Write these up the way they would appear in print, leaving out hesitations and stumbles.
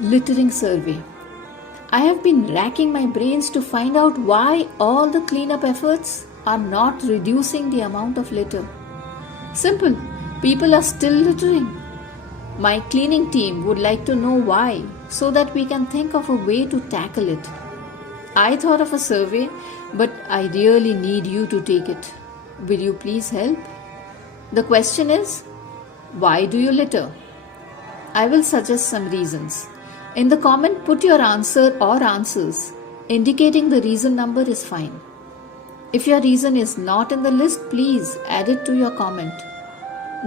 Littering Survey. I have been racking my brains to find out why all the cleanup efforts are not reducing the amount of litter. Simple, people are still littering. My cleaning team would like to know why so that we can think of a way to tackle it. I thought of a survey, but I really need you to take it. Will you please help? The question is, why do you litter? I will suggest some reasons. In the comment, put your answer or answers. Indicating the reason number is fine. If your reason is not in the list, please add it to your comment.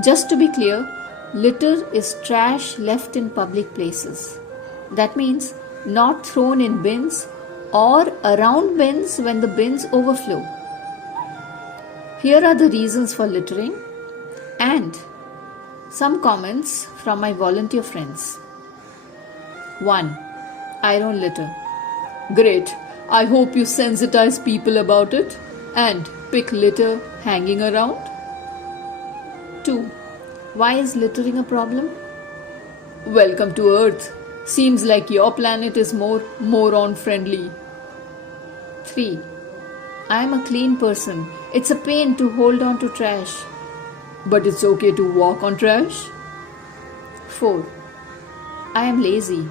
Just to be clear, litter is trash left in public places. That means not thrown in bins or around bins when the bins overflow. Here are the reasons for littering and some comments from my volunteer friends. 1. I don't litter. Great. I hope you sensitize people about it and pick litter hanging around. 2. Why is littering a problem? Welcome to Earth. Seems like your planet is more moron friendly. 3. I am a clean person. It's a pain to hold on to trash. But it's okay to walk on trash. 4. I am lazy.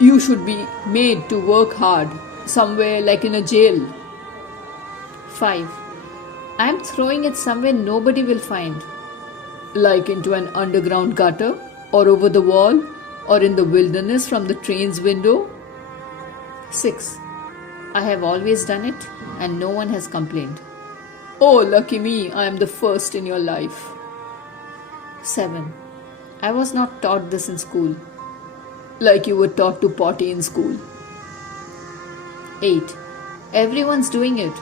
You should be made to work hard, somewhere like in a jail. 5. I am throwing it somewhere nobody will find. Like into an underground gutter, or over the wall, or in the wilderness from the train's window. 6. I have always done it and no one has complained. Oh, lucky me, I am the first in your life. 7. I was not taught this in school. Like you were taught to potty in school. 8. Everyone's doing it.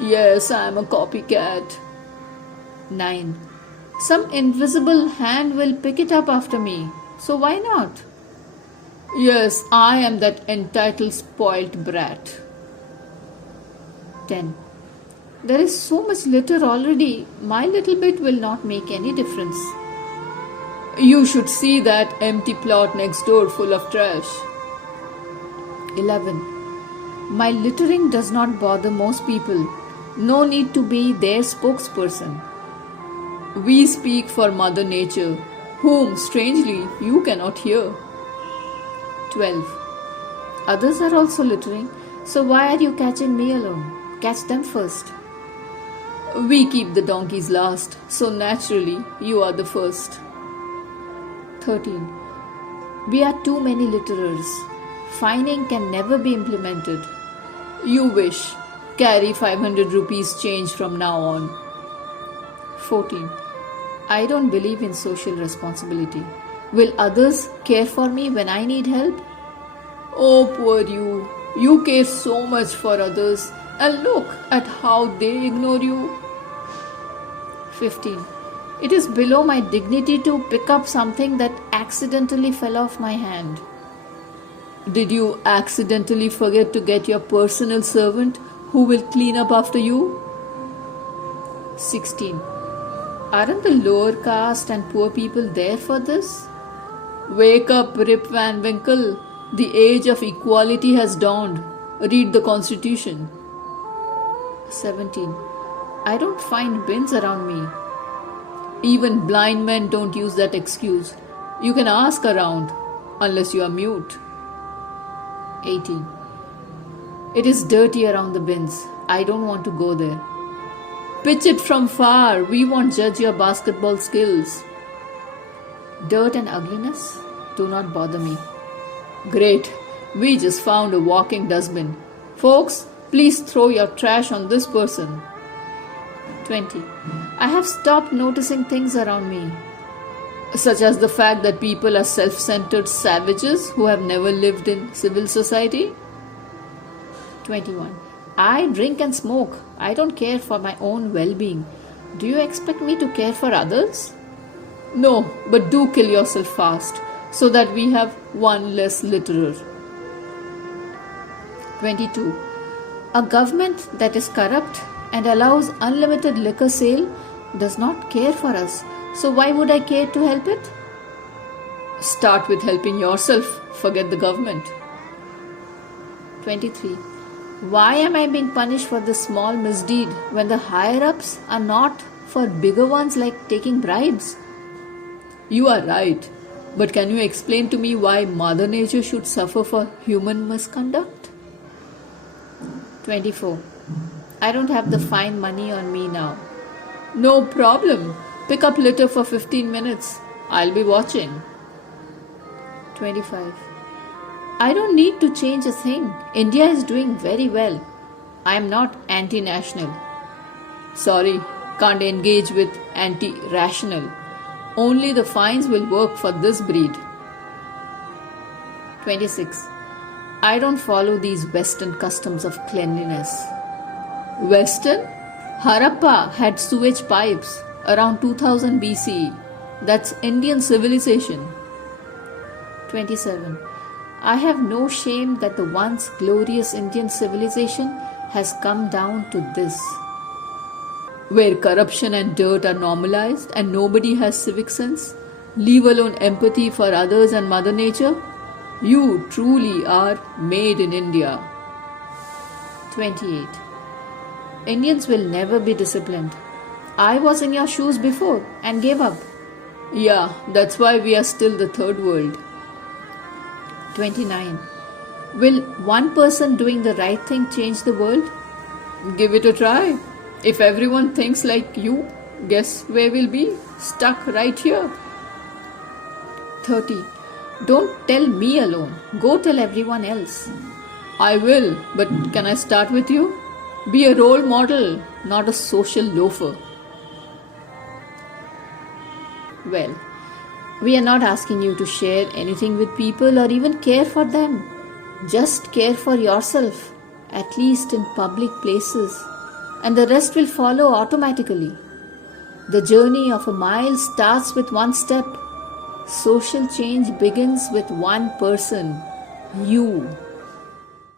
Yes, I am a copycat. 9. Some invisible hand will pick it up after me, so why not? Yes, I am that entitled spoilt brat. 10. There is so much litter already, my little bit will not make any difference. You should see that empty plot next door full of trash. 11. My littering does not bother most people. No need to be their spokesperson. We speak for Mother Nature, whom, strangely, you cannot hear. 12. Others are also littering, so why are you catching me alone? Catch them first. We keep the donkeys last, so naturally you are the first. 13. We are too many litterers. Fining can never be implemented. You wish. Carry 500 rupees change from now on. 14. I don't believe in social responsibility. Will others care for me when I need help? Oh, poor you. You care so much for others, and look at how they ignore you. 15. It is below my dignity to pick up something that accidentally fell off my hand. Did you accidentally forget to get your personal servant who will clean up after you? 16. Aren't the lower caste and poor people there for this? Wake up, Rip Van Winkle. The age of equality has dawned. Read the Constitution. 17. I don't find bins around me. Even blind men don't use that excuse. You can ask around, unless you are mute. 18. It is dirty around the bins. I don't want to go there. Pitch it from far. We won't judge your basketball skills. Dirt and ugliness do not bother me. Great. We just found a walking dustbin. Folks, please throw your trash on this person. 20. I have stopped noticing things around me, such as the fact that people are self-centered savages who have never lived in civil society. 21. I drink and smoke. I don't care for my own well-being. Do you expect me to care for others? No, but do kill yourself fast so that we have one less litterer. 22. A government that is corrupt and allows unlimited liquor sale does not care for us. So why would I care to help it? Start with helping yourself, forget the government. 23. Why am I being punished for this small misdeed when the higher ups are not for bigger ones like taking bribes? You are right, but can you explain to me why Mother Nature should suffer for human misconduct? 24. I don't have the fine money on me now. No problem. Pick up litter for 15 minutes. I'll be watching. 25. I don't need to change a thing. India is doing very well. I am not anti-national. Sorry, can't engage with anti-rational. Only the fines will work for this breed. 26. I don't follow these Western customs of cleanliness. Western? Harappa had sewage pipes around 2000 BCE. That's Indian civilization. 27. I have no shame that the once glorious Indian civilization has come down to this, where corruption and dirt are normalized and nobody has civic sense, leave alone empathy for others and Mother Nature. You truly are made in India. 28. Indians will never be disciplined. I was in your shoes before and gave up. Yeah, that's why we are still the third world. 29. Will one person doing the right thing change the world? Give it a try. If everyone thinks like you, guess where we'll be? Stuck right here. 30. Don't tell me alone. Go tell everyone else. I will, but can I start with you? Be a role model, not a social loafer. Well, we are not asking you to share anything with people or even care for them. Just care for yourself, at least in public places, and the rest will follow automatically. The journey of a mile starts with one step. Social change begins with one person, you.